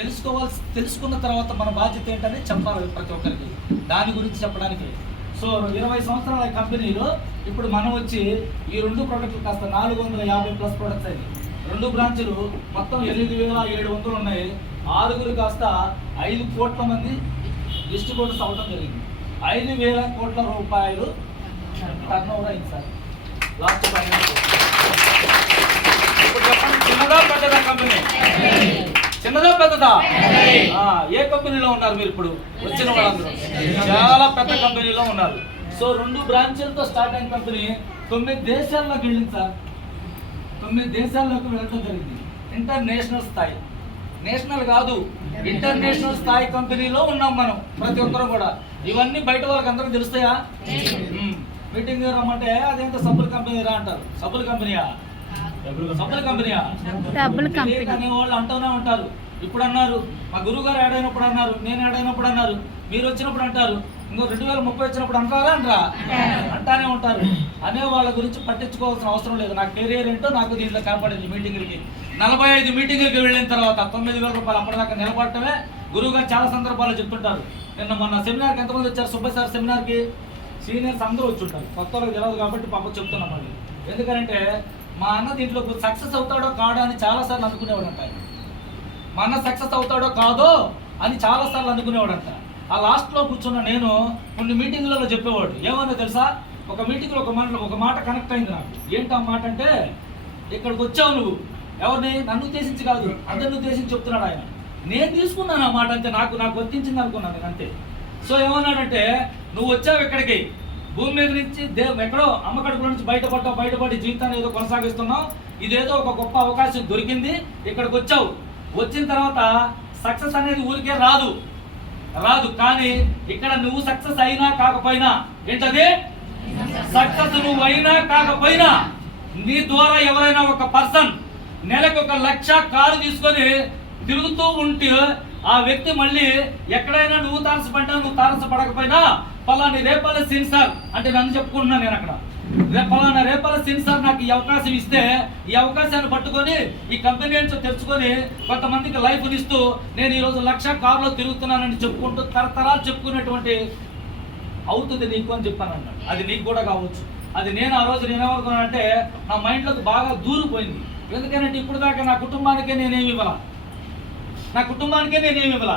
తెలుసుకోవాల్సి తెలుసుకున్న తర్వాత మన బాధ్యత ఏంటని చెప్పాలి ప్రతి ఒక్కరికి. దాని గురించి చెప్పడానికి. సో ఇరవై సంవత్సరాల కంపెనీలో ఇప్పుడు మనం వచ్చి ఈ రెండు ప్రోడక్ట్లు కాస్త నాలుగు వందల యాభై ప్లస్ ప్రొడక్ట్స్ అయ్యి రెండు బ్రాంచులు మొత్తం ఎనిమిది వేల ఏడు వందలు ఉన్నాయి. ఆరుగురు కాస్త ఐదు కోట్ల మంది డిస్ట్రిబ్యూటర్స్ అవడం జరిగింది. ఐదు వేల కోట్ల రూపాయలు టర్న్ ఓవర్ అయింది సార్. లాస్ట్ ఫైనాన్స్ ఇప్పుడు చెప్పండి చిన్నదా పెద్దదా కంపెనీ? చిన్నదా పెద్దదా? ఏ కంపెనీలో ఉన్నారు మీరు ఇప్పుడు? వచ్చిన వాళ్ళందరూ. చాలా పెద్ద కంపెనీలో ఉన్నారు. సో రెండు బ్రాంచీలతో స్టార్ట్ అయిన కంపెనీ తొమ్మిది దేశాల్లోకి వెళ్ళింది సార్. తొమ్మిది దేశాల్లోకి వెళ్ళడం జరిగింది. ఇంటర్నేషనల్ స్థాయి. నేషనల్ కాదు ఇంటర్నేషనల్ స్థాయి కంపెనీలో ఉన్నాం మనం ప్రతి ఒక్కరు కూడా. ఇవన్నీ బయట వాళ్ళకి అందరికి తెలుస్తాయా. మీటింగ్ రమ్మంటే అదేంత సబ్బుల కంపెనీ రా అంటారు. సబ్బుల కంపెనీయా? సబ్బుల కంపెనీయా? డబ్బులు తెలియక కంపెనీ అనేవాళ్ళు అంటూనే ఉంటారు. ఇప్పుడు అన్నారు మా గురువు గారు యాడ్ అయినప్పుడు అన్నారు. నేను యాడ్ అయినప్పుడు అన్నారు. మీరు వచ్చినప్పుడు అంటారు. ఇంకో రెండు వేల ముప్పై వచ్చినప్పుడు అంటారా అంటారా? అంటానే ఉంటారు. అనే వాళ్ళ గురించి పట్టించుకోవాల్సిన అవసరం లేదు. నా కెరీర్ ఏంటో నాకు దీంట్లో కనపడింది మీటింగులకి. నలభై ఐదు మీటింగులకి వెళ్ళిన తర్వాత తొమ్మిది వేల రూపాయలు అప్పటిదాకా నిలబడటమే గురువు గారు చాలా సందర్భాల్లో చెప్తుంటారు. నిన్న మొన్న సెమినార్కి ఎంతమంది వచ్చారు? సుబ్బయ్య సార్ సెమినార్కి? సీనియర్స్ అందరూ వచ్చి ఉంటారు. కొత్త తెలియదు కాబట్టి పాప చెప్తున్నాం మళ్ళీ. ఎందుకంటే మా అన్న దీంట్లో సక్సెస్ అవుతాడో కాడో అని చాలాసార్లు అనుకునేవాడు అంట మా అన్న సక్సెస్ అవుతాడో కాదో అని చాలాసార్లు అనుకునేవాడంట. ఆ లాస్ట్లో కూర్చున్న నేను కొన్ని మీటింగ్లలో చెప్పేవాడు. ఏమన్నా తెలుసా? ఒక మీటింగ్లో ఒక మాట ఒక మాట కనెక్ట్ అయింది నాకు. ఏంటి ఆ మాట అంటే ఇక్కడికి వచ్చావు నువ్వు. ఎవరిని? నన్ను ఉద్దేశించి కాదు. అందరిని ఉద్దేశించి చెప్తున్నాడు ఆయన. నేను తీసుకున్నాను ఆ మాట అంతే నాకు నాకు వర్తించింది అనుకున్నాను అంతే. సో ఏమన్నాడంటే నువ్వు వచ్చావు ఇక్కడికి. భూమి మీద నుంచి దేవు ఎక్కడో అమ్మకడుపుల నుంచి బయటపడ్డావు బయటపడి జీవితాన్ని ఏదో కొనసాగిస్తున్నావు. ఇదేదో ఒక గొప్ప అవకాశం దొరికింది ఇక్కడికి వచ్చావు. వచ్చిన తర్వాత సక్సెస్ అనేది ఊరికే రాదు. రాదు కానీ ఇక్కడ నువ్వు సక్సెస్ అయినా కాకపోయినా ఏంటది? సక్సెస్ నువ్వు అయినా కాకపోయినా నీ ద్వారా ఎవరైనా ఒక పర్సన్ నెలకు ఒక లక్ష కారు తీసుకొని తిరుగుతూ ఉంటే ఆ వ్యక్తి మళ్ళీ ఎక్కడైనా నువ్వు తారసపడ్డా నువ్వు తారసపడకపోయినా పలాని రేపాల సెన్సార్ అంటే నన్ను చెప్పుకుంటున్నాను నేను అక్కడ. పలానా రేపాల సెన్సార్ నాకు ఈ అవకాశం ఇస్తే ఈ అవకాశాన్ని పట్టుకొని ఈ కంపెనీ నుంచి తెచ్చుకొని కొంతమందికి లైఫ్ ఇస్తూ నేను ఈరోజు లక్ష కారులో తిరుగుతున్నానని చెప్పుకుంటూ తరతరాలు చెప్పుకునేటువంటి అవుతుంది నీకు అని చెప్పాను అన్నాడు అది నీకు కూడా కావచ్చు. అది నేను ఆ రోజు నేనేమనుకున్నానంటే నా మైండ్లోకి బాగా దూరిపోయింది. ఎందుకంటే ఇప్పుడు దాకా నా కుటుంబానికే నేనేమి ఇవ్వాల? నా కుటుంబానికే నేనేమి ఇవ్వాల?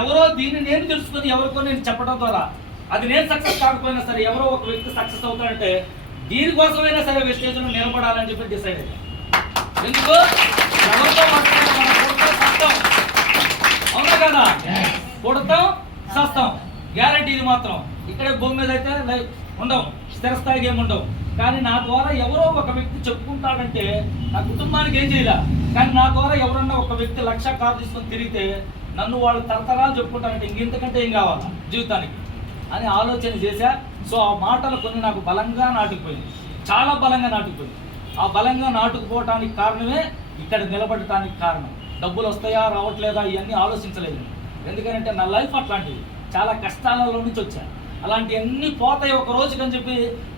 ఎవరో దీన్ని నేను తెలుసుకొని ఎవరికో నేను చెప్పడం ద్వారా అది నేను సక్సెస్ కాకపోయినా సరే ఎవరో ఒక వ్యక్తి సక్సెస్ అవుతాడంటే దీనికోసమైనా సరే విశ్లేషణ నిలబడాలని చెప్పి డిసైడ్ అయ్యాను ఎందుకు? ఎవరితో అవునా కదా? కొడతాం సస్తాం. గ్యారంటీ ఇది మాత్రం. ఇక్కడ భూమి మీద అయితే ఉండవు. స్థిరస్థాయికి ఏమి ఉండవు. కానీ నా ద్వారా ఎవరో ఒక వ్యక్తి చెప్పుకుంటాడంటే నా కుటుంబానికి ఏం చేయాల. కానీ నా ద్వారా ఎవరన్నా ఒక వ్యక్తి లక్ష కారు తీసుకొని తిరిగితే నన్ను వాళ్ళు తరతరాలు చెప్పుకుంటారంటే ఇంకెంతకంటే ఏం కావాలా జీవితానికి? అని ఆలోచన చేశా. సో ఆ మాటలు కొన్ని నాకు బలంగా నాటుకుపోయింది చాలా బలంగా నాటుకుపోయింది ఆ బలంగా నాటుకుపోవటానికి కారణమే ఇక్కడ నిలబడటానికి కారణం. డబ్బులు వస్తాయా రావట్లేదా ఇవన్నీ ఆలోచించలేదు ఎందుకంటే నా లైఫ్ అట్లాంటిది. చాలా కష్టాలలో నుంచి వచ్చా. అలాంటివన్నీ పోతాయి ఒక రోజుకని చెప్పి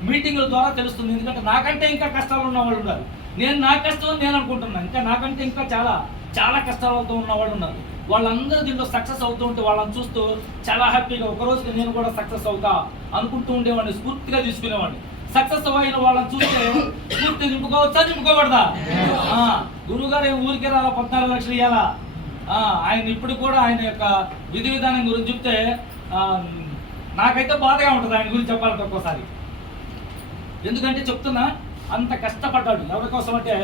మీటింగుల ద్వారా తెలుస్తుంది. ఎందుకంటే నాకంటే ఇంకా కష్టాలు ఉన్న వాళ్ళు ఉన్నారు. నేను నా కష్టం నేను అనుకుంటున్నాను ఇంకా నాకంటే ఇంకా చాలా చాలా కష్టాలతో ఉన్న వాళ్ళు ఉన్నారు. వాళ్ళందరూ దీంట్లో సక్సెస్ అవుతూ ఉంటే వాళ్ళని చూస్తూ చాలా హ్యాపీగా ఒక రోజుకి నేను కూడా సక్సెస్ అవుతా అనుకుంటూ ఉండేవాడిని స్ఫూర్తిగా తీసుకునేవాడిని. సక్సెస్ అయిన వాళ్ళని చూస్తే స్ఫూర్తి నింపుకోవచ్చా నింపుకోకూడదా? ఆ, గురువు గారు ఊరికే రాలా పద్నాలుగు లక్షలు ఇవ్వాలా ఆ, ఆయన ఇప్పుడు కూడా ఆయన యొక్క విధి విధానం గురించి చెప్తే నాకైతే బాధగా ఉంటుంది ఆయన గురించి చెప్పాలంటే ఒక్కోసారి. ఎందుకంటే చెప్తున్నా అంత కష్టపడ్డాడు. ఎవరి కోసం అంటే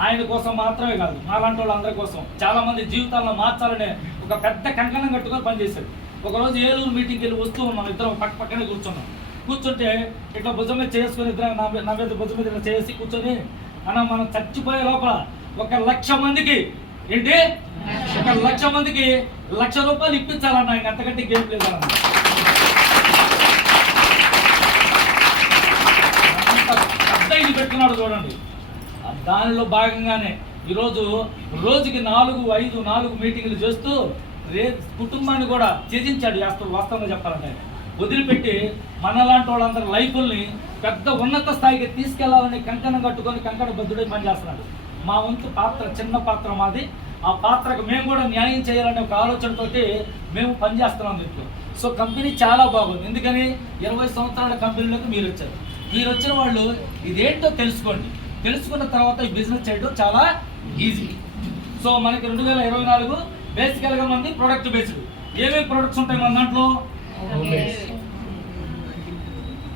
ఆయన కోసం మాత్రమే కాదు మాలాంటి వాళ్ళందరి కోసం. చాలా మంది జీవితాలను మార్చాలనే ఒక పెద్ద కంకణం కట్టుకొని పనిచేశాడు. ఒకరోజు ఏలూరు మీటింగ్కి వెళ్ళి వస్తూ ఉన్నాం ఇద్దరం పక్క పక్కనే కూర్చున్నాం. కూర్చుంటే ఇట్లా భుజం మీద చేసుకుని ఇద్దరం నా మీద- భుజం మీద ఇట్లా చేసి కూర్చొని అన్న మనం చచ్చిపోయే లోపల ఒక లక్ష మందికి ఏంటి? ఒక లక్ష మందికి లక్ష రూపాయలు ఇప్పించాలన్న ఆయన అంతకంటే గేమ్ లేదన్న అంత పెద్ద ఇది పెట్టుకున్నాడు చూడండి. దానిలో భాగంగానే ఈరోజు రోజుకి నాలుగు ఐదు నాలుగు మీటింగ్లు చేస్తూ రే కుటుంబాన్ని కూడా త్యజించాడు వాస్తవం వాస్తవంగా చెప్పాలంటే. వదిలిపెట్టి మనలాంటి వాళ్ళందరి లైఫుల్ని పెద్ద ఉన్నత స్థాయికి తీసుకెళ్ళాలని కంకణం కట్టుకొని కంకణ బద్దుడై పనిచేస్తున్నాడు. మా వంతు పాత్ర చిన్న పాత్ర మాది. ఆ పాత్రకు మేము కూడా న్యాయం చేయాలనే ఒక ఆలోచనతోటి మేము పనిచేస్తున్నాం దీంట్లో. సో కంపెనీ చాలా బాగుంది. ఎందుకని? ఇరవై సంవత్సరాల కంపెనీలకు మీరు వచ్చారు. మీరు వచ్చిన వాళ్ళు ఇదేంటో తెలుసుకోండి. తెలుసుకున్న తర్వాత ఈ బిజినెస్ చేయడం చాలా ఈజీ సో మనకి రెండు వేల ఇరవై నాలుగు బేసికల్గా మంది ప్రొడక్ట్ బేస్డ్ ఏమేమి ప్రొడక్ట్స్ ఉంటాయి మన దాంట్లో?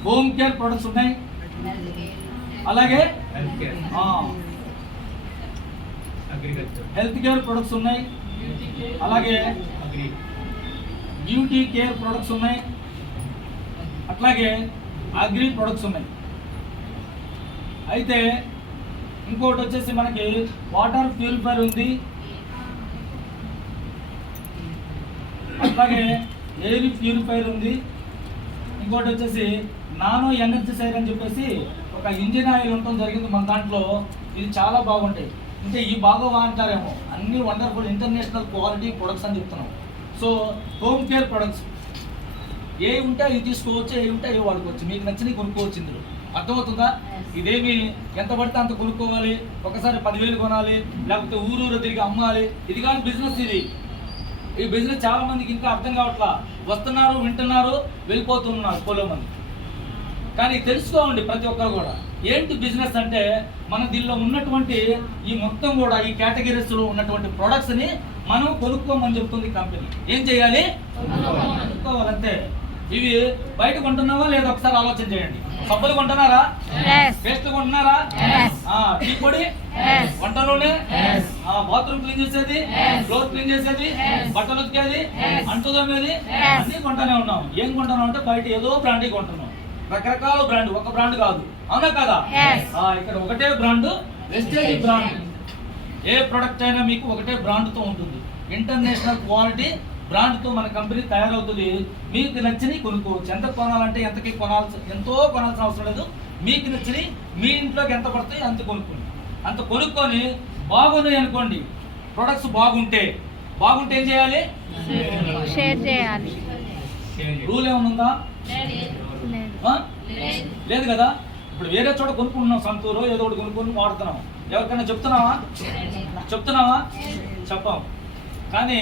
హోమ్ కేర్ ప్రొడక్ట్స్ ఉన్నాయి. అలాగే హెల్త్ కేర్ ప్రొడక్ట్స్ ఉన్నాయి. అలాగే బ్యూటీ కేర్ ప్రొడక్ట్స్ ఉన్నాయి. అట్లాగే అగ్రి ప్రొడక్ట్స్ ఉన్నాయి. అయితే ఇంకోటి వచ్చేసి మనకి వాటర్ ప్యూరిఫైర్ ఉంది. అట్లాగే ఎయిర్ ప్యూరిఫైర్ ఉంది. ఇంకోటి వచ్చేసి నానో ఎనర్జీ సైర్ అని చెప్పేసి ఒక ఇంజిన్ ఆయిల్ ఉండటం జరిగింది మన దాంట్లో. ఇది చాలా బాగుంటాయి. అంటే ఈ బాగా అంటారేమో అన్ని వండర్ఫుల్ ఇంటర్నేషనల్ క్వాలిటీ ప్రొడక్ట్స్ అని చెప్తున్నాం. సో హోమ్ కేర్ ప్రొడక్ట్స్ ఏ ఉంటే అవి తీసుకోవచ్చు ఏ ఉంటే అవి వాడుకోవచ్చు. మీకు నచ్చినవి కొనుక్కోవచ్చు ఇందులో. అర్థమవుతుందా? ఇదేమి ఎంత పడితే అంత కొనుక్కోవాలి. ఒకసారి పదివేలు కొనాలి లేకపోతే ఊరూరు తిరిగి అమ్మాలి. ఇది కానీ బిజినెస్ ఇది. ఈ బిజినెస్ చాలా మందికి ఇంకా అర్థం కావట్లా. వస్తున్నారు వింటున్నారు వెళ్ళిపోతున్నారు పోలో మంది. కానీ తెలుసుకోండి ప్రతి ఒక్కరు కూడా. ఏంటి బిజినెస్ అంటే మన దీనిలో ఉన్నటువంటి ఈ మొత్తం కూడా ఈ categories లో ఉన్నటువంటి products ని మనం కొనుక్కోమని చెప్తుంది కంపెనీ ఏం చేయాలి? కొనుక్కోవాలంతే ఇవి బయట కొంటున్నావా లేదా ఒకసారి ఆలోచన చేయండి. సబ్బులు కొంటున్నారా. పేస్ట్ కొంటున్నారా? టీ పొడి. వంట నూనె. బాత్రూమ్ క్లీన్ చేసేది. ఫ్లోర్ క్లీన్ చేసేది. బట్టలు ఉతికేది. అంటు Yes. అన్ని కొంటానే ఉన్నాం. ఏం కొంటున్నాం అంటే బయట ఏదో బ్రాండ్ కొంటున్నాం. రకరకాల బ్రాండ్ ఒక బ్రాండ్ కాదు. అవునా కదా? ఇక్కడ ఒకటే బ్రాండ్ వెస్టేజ్ బ్రాండ్. ఏ ప్రొడక్ట్ అయినా మీకు ఒకటే brand తో ఉంటుంది. ఇంటర్నేషనల్ క్వాలిటీ తో మన కంపెనీ తయారవుతుంది. మీకు నచ్చినవి కొనుక్కోవచ్చు ఎంత కొనాలంటే ఎంతకి కొనాల్సి ఎంతో కొనాల్సిన అవసరం లేదు. మీకు నచ్చినవి మీ ఇంట్లోకి ఎంత పడతాయి అంత కొనుక్కోండి. అంత కొనుక్కొని బాగున్నాయి అనుకోండి. ప్రొడక్ట్స్ బాగుంటే బాగుంటే ఏం చేయాలి? షేర్ చేయాలి. రూల్ ఏమైనా ఉందా? లేదు. ఆ? లేదు కదా? ఇప్పుడు వేరే చోట కొనుక్కుంటున్నాం సంతూరు ఏదో ఒకటి కొనుక్కొని వాడుతున్నాం. ఎవరికైనా చెప్తున్నావా? చెప్తున్నావా? చెప్పాం కానీ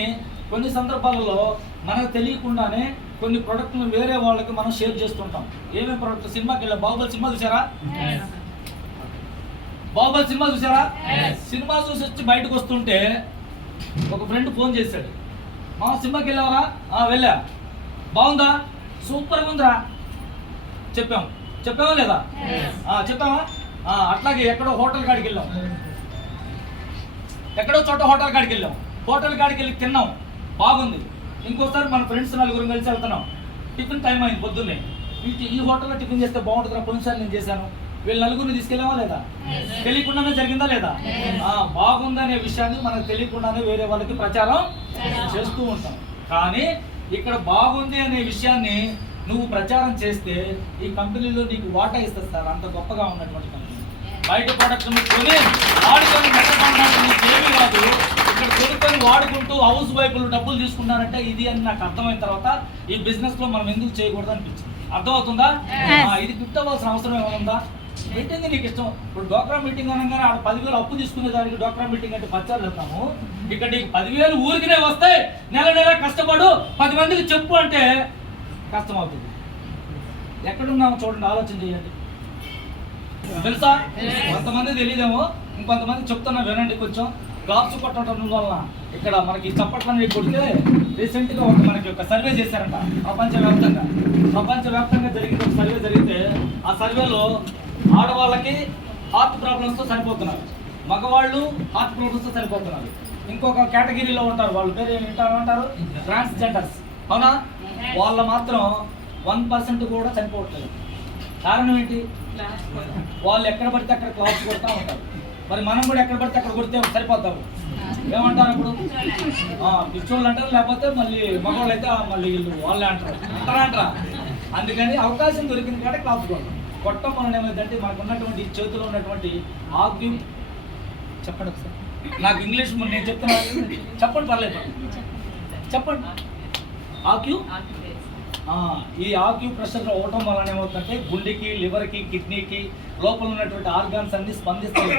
కొన్ని సందర్భాలలో మనకు తెలియకుండానే కొన్ని ప్రొడక్ట్లు వేరే వాళ్ళకి మనం షేర్ చేస్తుంటాం. ఏమేమి ప్రొడక్ట్ సినిమాకి వెళ్ళా. బాహుబలి సినిమా చూసారా బాహుబలి సినిమా చూసారా సినిమా చూసి వచ్చి బయటకు వస్తుంటే ఒక ఫ్రెండ్ ఫోన్ చేశాడు. మా సినిమాకి వెళ్ళావా? "ఆ, వెళ్ళా. బాగుందా? సూపర్గా ఉందిరా. చెప్పాం. చెప్పావా లేదా? చెప్పావా? అట్లాగే ఎక్కడో హోటల్ కాడికి వెళ్ళాం. ఎక్కడో చోట హోటల్ కాడికి వెళ్ళాం. హోటల్ కాడికి వెళ్ళి తిన్నాం. బాగుంది. ఇంకోసారి మన ఫ్రెండ్స్ నలుగురు కలిసి వెళ్తున్నాం. టిఫిన్ టైం అయింది పొద్దున్నే. ఈ- ఈ హోటల్లో టిఫిన్ చేస్తే బాగుంటుందా? పోయినసారి నేను చేశాను. వీళ్ళు నలుగురిని తీసుకెళ్ళావా లేదా? తెలియకుండానే జరిగిందా లేదా? బాగుందనే విషయాన్ని మనకు తెలియకుండానే వేరే వాళ్ళకి ప్రచారం చేస్తూ ఉంటాం. కానీ ఇక్కడ బాగుంది అనే విషయాన్ని నువ్వు ప్రచారం చేస్తే ఈ కంపెనీలో నీకు వాటా ఇస్తారు సార్. అంత గొప్పగా ఉన్నటువంటి కంపెనీ. బయట ప్రొడక్ట్స్ కొని కాదు కొనుక్కొని వాడుకుంటూ హౌస్ వైపులు డబ్బులు తీసుకున్నారంటే ఇది అని నాకు అర్థమైన తర్వాత ఈ బిజినెస్లో మనం ఎందుకు చేయకూడదు అనిపించింది. అర్థమవుతుందా? ఇది ఫిట్ అవ్వాల్సిన అవసరం ఏమైనా ఉందా? మీటింగ్ నీకు ఇష్టం? ఇప్పుడు డోక్రా మీటింగ్ అనగానే ఆడ పదివేలు అప్పు తీసుకునే దానికి డోక్రా మీటింగ్ అంటే పచ్చారు వెళ్తాము ఇక్కడ నీకు పదివేలు ఊరికినే వస్తాయి నెల నెల కష్టపడు పది మందికి చెప్పు అంటే కష్టం అవుతుంది ఎక్కడున్నాము చూడండి ఆలోచన చేయండి. తెలుసా? కొంతమంది తెలియదేమో ఇంకొంతమంది చెప్తున్నా వినండి కొంచెం. క్లాప్స్ కొట్టడం వలన ఇక్కడ మనకి చప్పట్లన్నీ కొడితే రీసెంట్గా ఒక మనకి ఒక సర్వే చేశారంట ప్రపంచవ్యాప్తంగా. ప్రపంచవ్యాప్తంగా జరిగిన ఒక సర్వే జరిగితే ఆ సర్వేలో ఆడవాళ్ళకి హార్ట్ ప్రాబ్లమ్స్తో చనిపోతున్నారు మగవాళ్ళు హార్ట్ ప్రాబ్లమ్స్తో చనిపోతున్నారు ఇంకొక కేటగిరీలో ఉంటారు వాళ్ళ పేరు ఏంటంటారు ట్రాన్స్జెండర్స్. అవునా? వాళ్ళ మాత్రం వన్ పర్సెంట్ కూడా చనిపోవట్లేదు. కారణం ఏంటి? వాళ్ళు ఎక్కడ పడితే అక్కడ క్లాస్ కొడతా ఉంటారు. మరి మనం కూడా ఎక్కడ పడితే అక్కడ కొడితే సరిపోతాము. ఏమంటారు ఇప్పుడు? పిచ్చోళ్ళు అంటారు? లేకపోతే మళ్ళీ మగవాళ్ళు అయితే మళ్ళీ వీళ్ళు వాళ్ళే అంటారు? అంటారా అంటారా? అందుకని అవకాశం దొరికింది కాబట్టి క్లాస్ కొట్ట కొట్టం ఏమైందంటే మనకు ఉన్నటువంటి చేతిలో ఉన్నటువంటి ఆగ్యం చెప్పండి ఒకసారి. నాకు ఇంగ్లీష్ ముందు నేను చెప్తున్నాను చెప్పండి పర్లేదు. చెప్పండి. ఆక్యూ ఈ ఆక్యూ ప్రెషర్ అవ్వటం వలన ఏమవుతుందంటే గుండెకి లివర్కి కిడ్నీకి లోపల ఉన్నటువంటి ఆర్గాన్స్ అన్ని స్పందిస్తాయి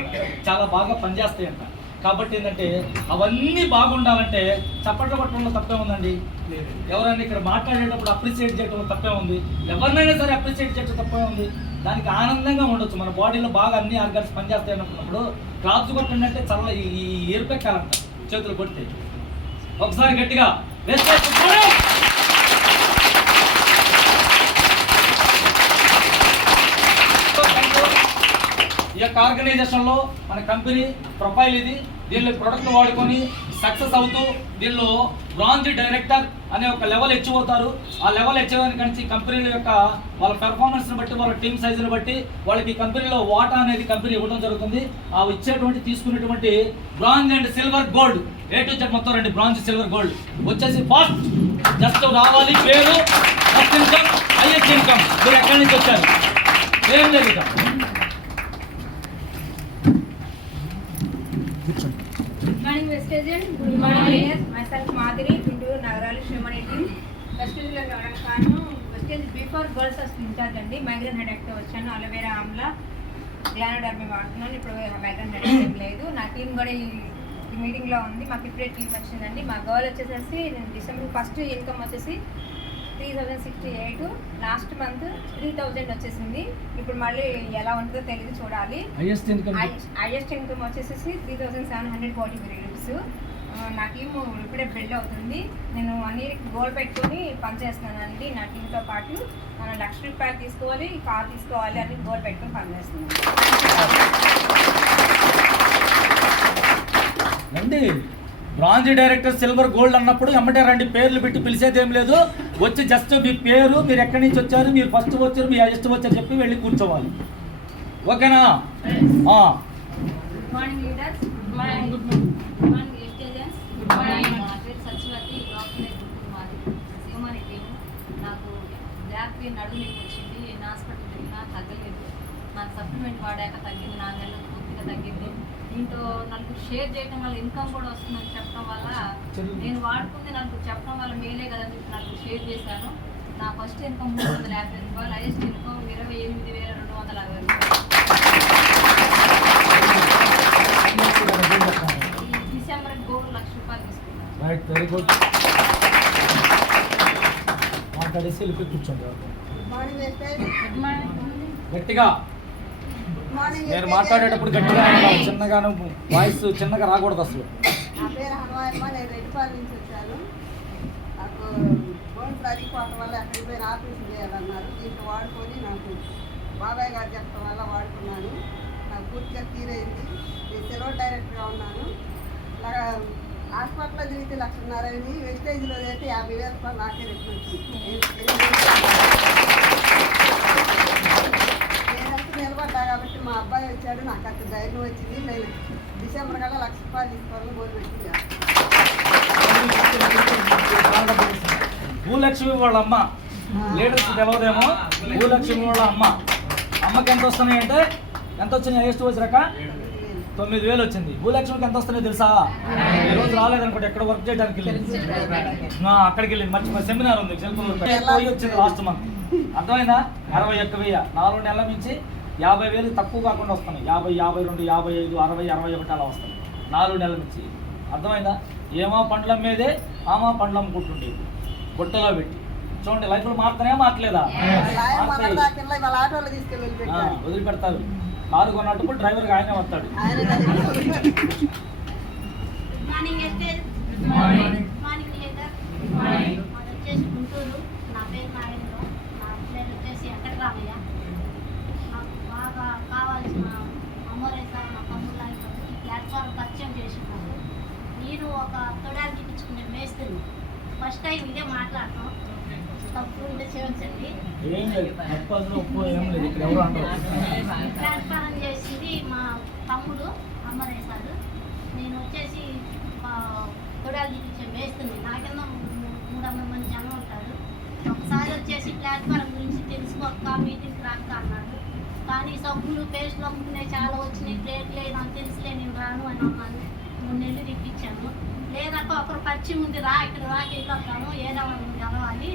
చాలా బాగా పనిచేస్తాయంట. కాబట్టి ఏంటంటే అవన్నీ బాగుండాలంటే చప్పట్లు కొట్టడంలో తప్పే ఉందండి. ఎవరైనా ఇక్కడ మాట్లాడేటప్పుడు అప్రిషియేట్ చేయడంలో తప్పే ఉంది. ఎవరినైనా సరే అప్రిషియేట్ చేయడం తప్పే ఉంది. దానికి ఆనందంగా ఉండొచ్చు. మన బాడీలో బాగా అన్ని ఆర్గాన్స్ పనిచేస్తాయి అనుకున్నప్పుడు క్లాప్స్ కొట్టండి అంటే చల్ల ఈ ఈ ఏర్పెక్కాలంట. చేతులు కొడితే. ఒకసారి గట్టిగా వేస్తే కూర్చోండి. ఈ యొక్క ఆర్గనైజేషన్లో మన కంపెనీ ప్రొఫైల్ ఇది. దీనిలో ప్రొడక్ట్ వాడుకొని సక్సెస్ అవుతూ దీనిలో బ్రాంచ్ డైరెక్టర్ అనే ఒక లెవెల్ ఎచ్చిపోతారు. అవుతారు ఆ లెవెల్ అచీవ్ కంపెనీల యొక్క వాళ్ళ పెర్ఫార్మెన్స్ని బట్టి వాళ్ళ టీమ్ సైజుని బట్టి వాళ్ళకి ఈ కంపెనీలో వాటా అనేది కంపెనీ ఇవ్వడం జరుగుతుంది. ఆ ఇచ్చేటువంటి తీసుకునేటువంటి bronze and silver gold A to Z మొత్తం రండి బ్రాంజ్ సిల్వర్ గోల్డ్ వచ్చేసి ఫాస్ట్ జస్ట్ రావాలి. పేరు ఫస్ట్ ఇన్కమ్ హైయెస్ట్ ఇన్కమ్ మీరు ఎక్కడి నుంచి వచ్చారు? ఏం లేదు morning, West Agent. Good morning, yes. Myself Madhuri, Guntur నగరాలు శ్రీమణి టీం వెస్ట్లో రావడానికి కారణం వెస్ట్ ఇండీస్ బిఫోర్ గర్ల్స్ వస్తుంది ఇన్ఛార్జ్ అండి. మైగ్రేన్ హెడేక్తో వచ్చాను. అలోవేరా ఆమ్లా గ్లానోడర్మీ వాడుతున్నాను. ఇప్పుడు మైగ్రేన్ హెడేక్ లేదు. నా టీం కూడా ఈ ఈ మీటింగ్లో ఉంది. మాకు ఇప్పుడే టీం వచ్చిందండి. మా గర్ల్ వచ్చేసేసి నేను డిసెంబర్ ఫస్ట్ ఇన్కమ్ వచ్చేసి three thousand sixty eight last month three thousand వచ్చేసింది. ఇప్పుడు మళ్ళీ ఎలా ఉంటుందో తెలియదు చూడాలి. హైయెస్ట్ ఇన్కమ్ హైయెస్ట్ ఇన్కమ్ వచ్చేసి three thousand seven hundred forty rupees నా టీమ్ ఇప్పుడే బిల్డ్ అవుతుంది. నేను వన్ ఇయర్ గోల్ పెట్టుకొని పనిచేస్తున్నానండి నా టీంతో పాటు మనం లక్ష రూపాయలు తీసుకోవాలి కార్ తీసుకోవాలి అని గోల్ పెట్టుకొని పనిచేస్తున్నాను బ్రాంజ్ డైరెక్టర్ సిల్వర్ గోల్డ్ అన్నప్పుడు ఎమ్మటే రండి పేర్లు పెట్టి పిలిచేది ఏం లేదు. వచ్చి జస్ట్ మీ పేరు మీరు ఎక్కడి నుంచి వచ్చారు మీరు ఫస్ట్ వచ్చారు మీ హైయెస్ట్ వచ్చారు చెప్పి వెళ్ళి కూర్చోవాలి. ఓకేనా? గుడ్ మార్నింగ్ గుడ్ మార్నింగ్ పేరు నాకు నడుము వచ్చింది. హాస్పిటల్ తగ్గలేదు. నాకు సప్లిమెంట్ వాడాక తగ్గింది. నాలుగు నెలలు పూర్తిగా తగ్గింది. దీంతో నలుగురు షేర్ చేయడం వల్ల ఇన్కమ్ కూడా వస్తుందని చెప్పడం వల్ల నేను వాడుకుంది నలుగురు చెప్పడం వల్ల మేలే కదని చెప్పి నలుగురు షేర్ చేశాను. నా ఫస్ట్ ఇన్కమ్ మూడు వందల యాభై రూపాయలు హైయెస్ట్ ఇన్కమ్ ఇరవై ఎనిమిది వేల రెండు వందల అరవై రూపాయలు. డిసెంబర్ గోల్డ్ లక్ష రూపాయలు తీసుకున్నాను. గట్టిగా. నేను మాట్లాడేటప్పుడు గట్టిగా ఉండాలి. చిన్నగాను వాయిస్ చిన్నగా రాకూడదు అసలు. నా పేరు హనుమాయమ్మ నేను రెడ్డిపాలెం నుంచి వచ్చాను. నాకు అరిగిపోవటం వల్ల ఎక్కడికి పోయిన ఆపరేషన్ చేయాలన్నారు. దీంట్లో వాడుకొని నాకు బాబాయ్ గారు చెప్పడం వల్ల వాడుకున్నాను. నాకు పూర్తిగా తీరైంది నేను సెలవు డైరెక్టర్గా ఉన్నాను. ఇలా హాస్పిటల్లో తిరిగితే లక్షన్నర అయింది. వెస్టేజ్లో అయితే యాభై వేల రూపాయలు నాకే రిటర్న్ వచ్చింది నేను హెల్త్ నిలబడ్డా కాబట్టి మా అబ్బాయి వచ్చాడు నాకు అంత ధైర్యం వచ్చింది. నేను డిసెంబర్ కల్లా లక్ష రూపాయలు తీసుకోవాలని గోల్ భూలక్ష్మి వాళ్ళ అమ్మ. లీడర్స్ తెలవదేమో. భూలక్ష్మి వాళ్ళ అమ్మ. అమ్మకి ఎంత వస్తున్నాయి అంటే ఎంత వచ్చినాయి? హైయెస్ట్ వచ్చాక తొమ్మిది వేలు వచ్చింది. భూలక్ష్మికి ఎంత వస్తున్నాయి తెలుసా? ఈ రోజు రాలేదనుకోండి ఎక్కడ వర్క్ చేయడానికి వెళ్ళింది? అక్కడికి వెళ్ళింది. మంచి సెమినార్ ఉంది పోయి వచ్చింది లాస్ట్ మంత్ అర్థమైందా? అరవై ఒక్క వెయ్యి. నాలుగు నెలల నుంచి యాభై వేలు తక్కువ కాకుండా వస్తున్నాయి. యాభై యాభై రెండు యాభై ఐదు అరవై అరవై ఒకటి అలా వస్తాయి నాలుగు నెలల నుంచి. అర్థమైందా? ఏమో పండ్లు అమ్మేదే ఆమా పండ్లు అమ్ముకుంటుండేది బుట్టలో పెట్టి. చూడండి లైఫ్లో మారుతానే ఆ, పెట్టారు వదిలిపెడతారు. కారు కొన్నప్పుడు డ్రైవర్కి ఆయనే వస్తాడు ఆయన మార్నింగ్ అయితే గుడ్ మార్నింగ్ మార్నింగ్ లేదా మార్నింగ్. మాది వచ్చేసి గుంటూరు నా పేరు నాగేంద్ర నా పేరు వచ్చేసి వెంకటరామయ్య నాకు బాగా కావాల్సిన అమ్మోరే సార్ నా తమ్ముళ్ళ ఈ ప్లాట్ఫామ్ పరిచయం చేసినారు నేను ఒక తొడాలు ఫస్ట్ టైం ఇదే మాట్లాడటం తప్పు ఉంటే లేదు లేదు ప్లాట్ఫారం చేసింది మా తమ్ముడు అమ్మరే సార్. నేను వచ్చేసి తొడాలు చూపించే వేస్తుంది నాకింద మూడు వందల మంది జనం ఉంటారు. ఒకసారి వచ్చేసి ప్లాట్ఫారం గురించి తెలుసుకోక మీటింగ్కి రాక అన్నాడు. కానీ సబ్బులు పేస్ట్లు అమ్ముకునే చాలా వచ్చినాయి ప్లేట్లే నాకు తెలుసులే నేను రాను అని అన్నాను మూడు నెలలు తెప్పించాను. లేదక్క ఒకరు పచ్చి ఉంది రా ఇక్కడ రాక వెళ్ళొస్తాను ఏదో వాళ్ళని కలవాలి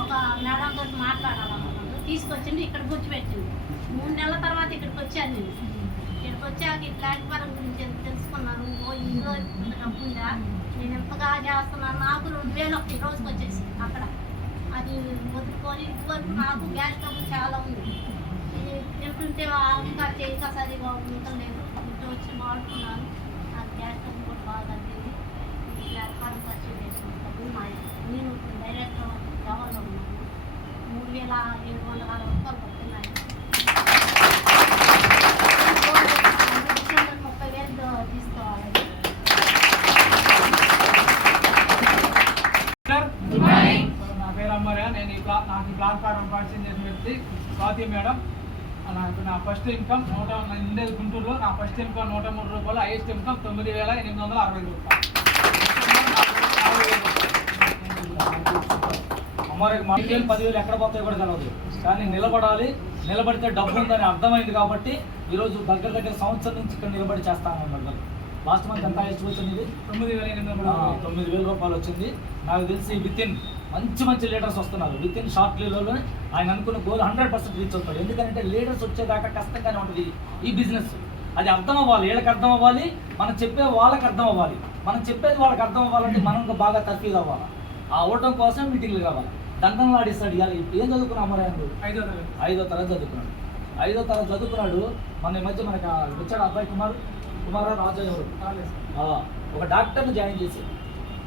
ఒక మేడం తోటి మాట్లాడాలన్నాడు తీసుకొచ్చింది ఇక్కడ కూర్చోబెట్టింది. మూడు నెలల తర్వాత ఇక్కడికి వచ్చాను నేను. ఇక్కడికి వచ్చాక ఈ ప్లాట్ఫారం గురించి ఎంత తెలుసుకున్నాను ఓ ఇంట్లో డబ్బుందా నేను ఎంతగా చేస్తున్నాను? నాకు రెండు వేలు ఒకటి రోజుకి వచ్చేసి అక్కడ. అది వదులుకొని ఇప్పటివరకు నాకు గ్యాస్ డబ్బు చాలా ఉంది. ఇది తింటుంటే ఇంకా చేయక సరిగా లేదు. ఇంట్లో వచ్చి వాడుకున్నాను. నాకు గ్యాస్ డబ్బు కూడా బాగా చేసినప్పుడు మా నేను డైరెక్ట్ జవాన్లో ఉన్నాను మూడు వేల ఏడు వందల అరవై రూపాయలు పడుతున్నాయి ముప్పై వేలు తీసుకోవాలి నా పేరు అమ్మయ్య నేను ఈ ప్లా నాకు ఈ ప్లాట్ఫారం పరిచయం చేసిన వ్యక్తి స్వాతి మేడం. నాకు నా ఫస్ట్ ఇన్కమ్ నూట నేను ఉండేది గుంటూరులో నా ఫస్ట్ ఇన్కమ్ నూట మూడు రూపాయలు హైయెస్ట్ ఇన్కమ్ తొమ్మిది వేల ఎనిమిది వందల అరవై రూపాయలు యాభై వేలు రూపాయలు. అమ్మవారికి పదివేలు పదివేలు ఎక్కడ పోతాయో కూడా తెలియదు కానీ నిలబడాలి. నిలబడితే డబ్బు ఉందని అర్థమైంది కాబట్టి ఈరోజు దగ్గర దగ్గర సంవత్సరం నుంచి ఇక్కడ నిలబడి చేస్తాను లాస్ట్ మంత్ ఎంత హైయెస్ట్ వచ్చింది ఇది? తొమ్మిది వేల ఎనిమిది తొమ్మిది వేల రూపాయలు వచ్చింది. నాకు తెలిసి విత్ ఇన్ మంచి మంచి లీడర్స్ వస్తున్నారు. విత్ ఇన్ షార్ట్ లీడర్లోనే ఆయన అనుకున్న గోల్ హండ్రెడ్ పర్సెంట్ రీచ్ అవుతాడు. ఎందుకంటే లీడర్స్ వచ్చేదాకా కష్టంగానే ఉంటుంది ఈ బిజినెస్. అది అర్థం అవ్వాలి. వీళ్ళకి అర్థం అవ్వాలి. మనం చెప్పే వాళ్ళకి అర్థం అవ్వాలి. మనం చెప్పేది వాళ్ళకి అర్థం అవ్వాలంటే మనం బాగా తర్ఫీదు అవ్వాలి. ఆ అవటం కోసం మీటింగ్లు కావాలి. దండంలో ఆడిస్తాడు. ఇవాళ ఏం చదువుకున్నా అమ్మరాయన ఐదో తరగతి. ఐదో తరగతి చదువుకున్నాడు. ఐదో తరగతి చదువుకున్నాడు. మన ఈ మధ్య మనకి వచ్చాడు అబ్బాయి కుమార్ కుమార రాజా ఎవరు? ఒక డాక్టర్ని జాయిన్ చేసి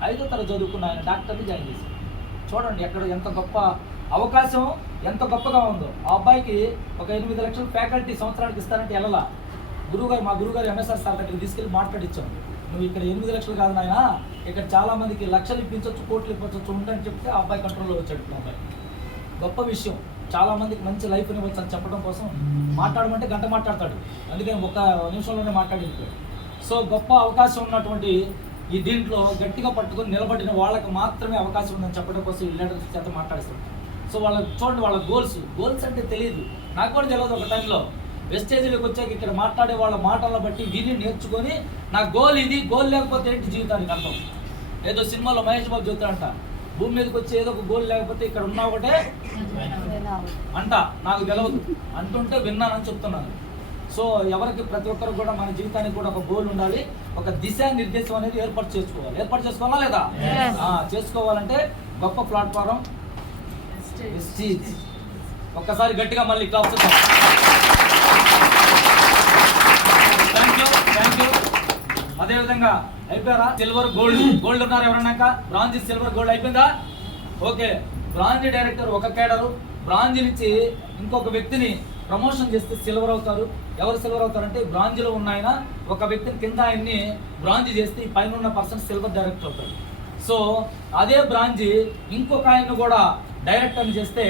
ఐదో తరగతి చదువుకున్న ఆయన డాక్టర్ని జాయిన్ చేసి. చూడండి ఎక్కడ ఎంత గొప్ప అవకాశం ఎంత గొప్పగా ఉందో. ఆ అబ్బాయికి ఒక ఎనిమిది లక్షలు ఫ్యాకల్టీ సంవత్సరానికి ఇస్తారంటే వెళ్ళలా గురువుగారు మా గురువుగారు ఎంఎస్ఆర్ సార్ దగ్గరికి తీసుకెళ్ళి మాట్లాడిచ్చాం నువ్వు ఇక్కడ ఎనిమిది లక్షలు కాదు నాయన ఇక్కడ చాలా మందికి లక్షలు ఇప్పించవచ్చు కోట్లు ఇప్పించవచ్చు ఉండని చెప్తే ఆ అబ్బాయి కంట్రోల్లో వచ్చాడు ఇప్పుడు అబ్బాయి. గొప్ప విషయం. చాలా మందికి మంచి లైఫ్ ఇవ్వచ్చు అని చెప్పడం కోసం. మాట్లాడమంటే గంట మాట్లాడతాడు. అందుకని ఒక నిమిషంలోనే మాట్లాడింది సో గొప్ప అవకాశం ఉన్నటువంటి ఈ దీంట్లో గట్టిగా పట్టుకొని నిలబడిన వాళ్ళకి మాత్రమే అవకాశం ఉందని చెప్పడం కోసం ఈ లీడర్స్ చేత మాట్లాడుతుంది సో వాళ్ళ చూడండి వాళ్ళ గోల్స్ గోల్స్ అంటే తెలియదు నాకు కూడా తెలియదు ఒక టైంలో వెస్టేజ్లోకి వచ్చాక ఇక్కడ మాట్లాడే వాళ్ళ మాటలను బట్టి విని నేర్చుకొని నా గోల్ ఇది గోల్ లేకపోతే ఏంటి జీవితానికి అర్థం? ఏదో సినిమాలో మహేష్ బాబు చెబుతాడంట భూమి మీదకి వచ్చి ఏదో ఒక గోల్ లేకపోతే ఇక్కడ ఉన్నా ఒకటే అంట. నాకు తెలియదు అంటుంటే విన్నానని చెప్తున్నాను. సో ఎవరికి ప్రతి ఒక్కరు కూడా మన జీవితానికి కూడా ఒక గోల్ ఉండాలి. ఒక దిశ నిర్దేశం అనేది ఏర్పాటు చేసుకోవాలి. ఏర్పాటు చేసుకోవాలా లేదా? చేసుకోవాలంటే గొప్ప ప్లాట్ఫారం ఒక్కసారి గట్టిగా మళ్ళీ class thank you thank you అదేవిధంగా అయిపోయారా? Silver gold. గోల్డ్ ఉన్నారు ఎవరన్నాక బ్రాంజ్ సిల్వర్ గోల్డ్ అయిపోయిందా? ఓకే. బ్రాంజ్ డైరెక్టర్ ఒక కేడరు. బ్రాంజ్ నుంచి ఇంకొక వ్యక్తిని ప్రమోషన్ చేస్తే సిల్వర్ అవుతారు. ఎవరు సిల్వర్ అవుతారంటే బ్రాంజ్లో ఉన్న ఆయన. ఒక వ్యక్తిని కింద ఆయన్ని బ్రాంజ్ చేస్తే ఈ పైన ఉన్న పర్సన్ సిల్వర్ డైరెక్టర్ అవుతాడు. సో అదే బ్రాంజ్ ఇంకొక ఆయన్ని కూడా డైరెక్టర్ చేస్తే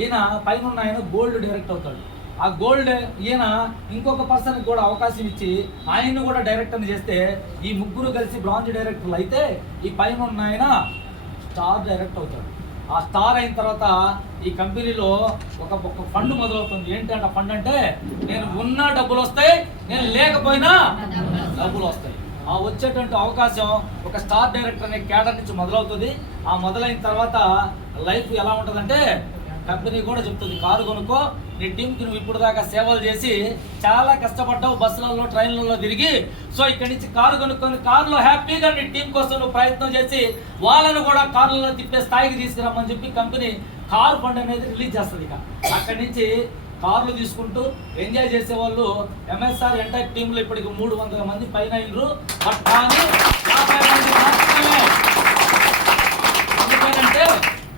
ఈయన పైన ఉన్న ఆయన గోల్డ్ డైరెక్ట్ అవుతాడు. ఆ గోల్డ్ ఈయన ఇంకొక పర్సన్కి కూడా అవకాశం ఇచ్చి ఆయన్ని కూడా డైరెక్టర్ని చేస్తే ఈ ముగ్గురు కలిసి బ్రాంజ్ డైరెక్టర్లు అయితే ఈ పైన ఉన్న ఆయన స్టార్ డైరెక్ట్ అవుతాడు. ఆ స్టార్ అయిన తర్వాత ఈ కంపెనీలో ఒక ఒక ఫండ్ మొదలవుతుంది. ఏంటంటే ఫండ్ అంటే నేను ఉన్న డబ్బులు వస్తాయి నేను లేకపోయినా డబ్బులు వస్తాయి. ఆ వచ్చేటువంటి అవకాశం ఒక స్టార్ డైరెక్టర్ అనే క్యాడర్ నుంచి మొదలవుతుంది. ఆ మొదలైన తర్వాత లైఫ్ ఎలా ఉంటుందంటే కంపెనీ కూడా చెప్తుంది కారు కొనుక్కో నీ టీంకి నువ్వు ఇప్పుడు దాకా సేవలు చేసి చాలా కష్టపడ్డావు బస్సులలో ట్రైన్లలో తిరిగి సో ఇక్కడి నుంచి కారు కొనుక్కొని కారులో హ్యాపీగా నీ టీం కోసం నువ్వు ప్రయత్నం చేసి వాళ్ళను కూడా కారులలో తిప్పే స్థాయికి తీసుకురమ్మని చెప్పి కంపెనీ కారు ఫండ్ అనేది రిలీజ్ చేస్తుంది ఇక. అక్కడి నుంచి కార్లు తీసుకుంటూ ఎంజాయ్ చేసే వాళ్ళు ఎంఎస్ఆర్ ఎంటైర్ టీంలో ఇప్పటికి మూడు వందల మంది పైన అయినరు బట్ కానీ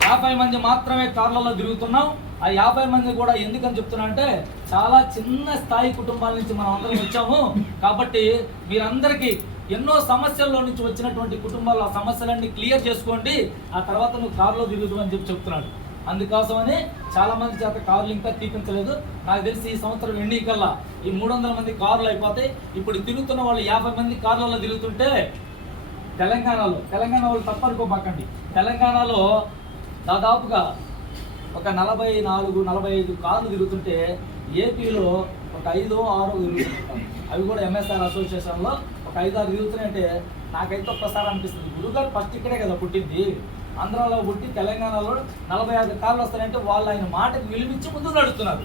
యాభై మంది మాత్రమే కార్లలో తిరుగుతున్నాం. ఆ యాభై మంది కూడా ఎందుకని చెప్తున్నా అంటే చాలా చిన్న స్థాయి కుటుంబాల నుంచి మనం అందరం వచ్చాము. కాబట్టి మీరందరికీ ఎన్నో సమస్యల్లో నుంచి వచ్చినటువంటి కుటుంబాలు ఆ సమస్యలన్నీ క్లియర్ చేసుకోండి. ఆ తర్వాత నువ్వు కారులో తిరుగుతు అని చెప్పి చెప్తున్నాడు. అందుకోసమని చాలా మంది చేత కార్లు ఇంకా తీపించలేదు. నాకు తెలిసి ఈ సంవత్సరం ఎన్నికల్లా ఈ మూడు వందల మంది కార్లు అయిపోతాయి. ఇప్పుడు తిరుగుతున్న వాళ్ళు యాభై మంది కార్లలో తిరుగుతుంటే తెలంగాణలో తెలంగాణ వాళ్ళు తప్పనుకోబాకండి. తెలంగాణలో దాదాపుగా ఒక నలభై నాలుగు నలభై ఐదు కార్లు తిరుగుతుంటే ఏపీలో ఒక ఐదో ఆరో తిరుగుతుంటారు అవి కూడా ఎంఎస్ఆర్ అసోసియేషన్లో ఒక ఐదు ఆరు తిరుగుతున్నాయంటే నాకైతే ఒక్కసారి అనిపిస్తుంది. గురుగారు ఫస్ట్ ఇక్కడే కదా పుట్టింది. ఆంధ్రాలో పుట్టి తెలంగాణలో నలభై ఐదు కార్లు వస్తాయంటే వాళ్ళు ఆయన మాటకు విలువించి ముందుకు నడుస్తున్నారు.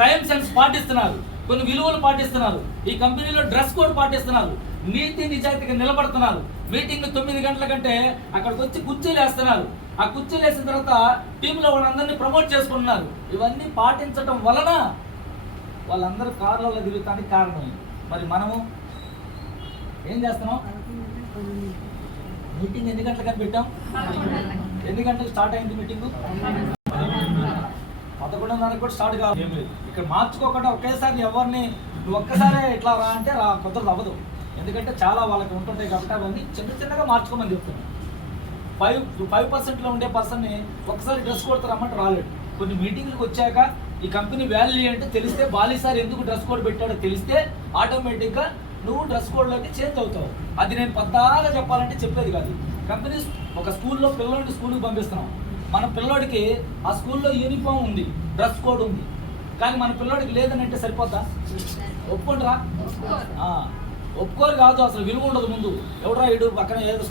టైం సెన్స్ పాటిస్తున్నారు. కొన్ని విలువలు పాటిస్తున్నారు. ఈ కంపెనీలో డ్రెస్ కోడ్ పాటిస్తున్నారు. నీతి నిజాయితీగా నిలబడుతున్నారు. మీటింగ్ తొమ్మిది గంటల కంటే అక్కడికి వచ్చి కుర్చీలు వేస్తున్నారు. ఆ కుర్చీలు వేసిన తర్వాత టీంలో వాళ్ళందరినీ ప్రమోట్ చేసుకుంటున్నారు. ఇవన్నీ పాటించడం వలన వాళ్ళందరూ కార్లలో తిరుగుతానికి కారణం మరి మనము ఏం చేస్తున్నాం? మీటింగ్ ఎన్ని గంటలకు కనిపెట్టాం ఎన్ని గంటలకు స్టార్ట్ అయింది మీటింగ్? పదకొండున్నరకు కూడా స్టార్ట్ కావాలి. ఇక్కడ మార్చుకోకుండా ఒకేసారి ఎవరిని నువ్వు ఒక్కసారే ఇట్లా రా అంటే రా కుదరదు అవ్వదు. ఎందుకంటే చాలా వాళ్ళకి ఉంటుంటాయి కాబట్టి అవన్నీ చిన్న చిన్నగా మార్చుకోమని చెప్తున్నాను. ఫైవ్ ఫైవ్ పర్సెంట్లో ఉండే పర్సన్ని ఒకసారి డ్రెస్ కోడ్ రమ్మంటే రాలేడు. కొన్ని మీటింగ్లకు వచ్చాక ఈ కంపెనీ వాల్యూ ఏంటో తెలిస్తే బాలీ సార్ ఎందుకు డ్రెస్ కోడ్ పెట్టాడో తెలిస్తే ఆటోమేటిక్గా నువ్వు డ్రెస్ కోడ్లోకి చేంజ్ అవుతావు. అది నేను పద్దాగా చెప్పాలంటే చెప్పేది కాదు. కంపెనీ ఒక స్కూల్లో పిల్లల్ని స్కూల్కి పంపిస్తున్నాం. మన పిల్లోడికి ఆ స్కూల్లో యూనిఫామ్ ఉంది డ్రెస్ కోడ్ ఉంది. కానీ మన పిల్లోడికి లేదని అంటే సరిపోద్దా? ఒప్పుకుంటారా ఆ, ఒప్పుకోరు కాదు అసలు విలువ ఉండదు ముందు. ఎవడరా ఇడు పక్కన ఏదో